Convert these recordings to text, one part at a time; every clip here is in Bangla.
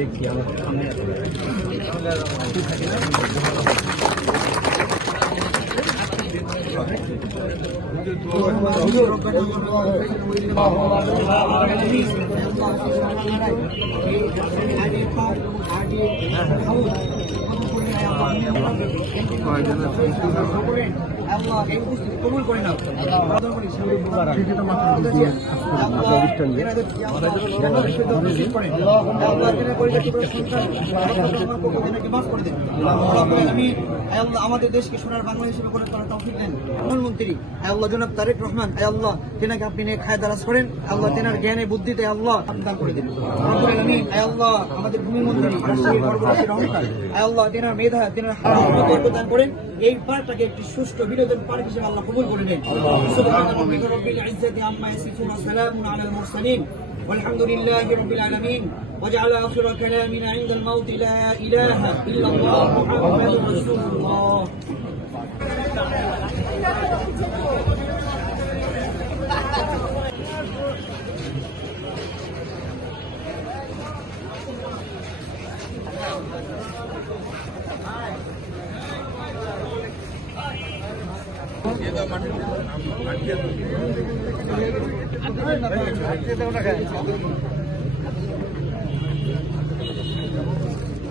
দেখছি আমার সামনে কবুল করে নাও আমাদের দেশকে সোনার বাংলা হিসেবে গড়ে তোলার তৌফিক দেন। প্রধানমন্ত্রী আল্লাহ জনাব তারেক রহমান আল্লাহ তেনাকে আপনি নিয়ে খায় দারাজ করেন আল্লাহ, তেনার জ্ঞানে বুদ্ধিতে আল্লাহ দান করে দেন। আল্লাহ আমাদের ভূমিমন্ত্রী অহংকার আল্লাহ তেনার মেধা তেনার হারাম দান করেন। এই পার্কটাকে একটি সুষ্ঠু বিনোদন পার্ক হিসেবে আল্লাহ কবুল করে নেন। والحمد لله رب العالمين وجعل آخر كلامنا عند الموت لا إله إلا الله محمد رسول الله.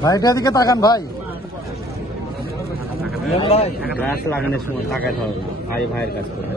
ভাইটার দিকে তাকান ভাই, গাছ লাগানোর সময় তাকাতে হবে ভাই ভাইয়ের কাছ থেকে।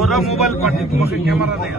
ওরা মোবাইল পাঠিয়ে তোমাকে ক্যামেরা দেয়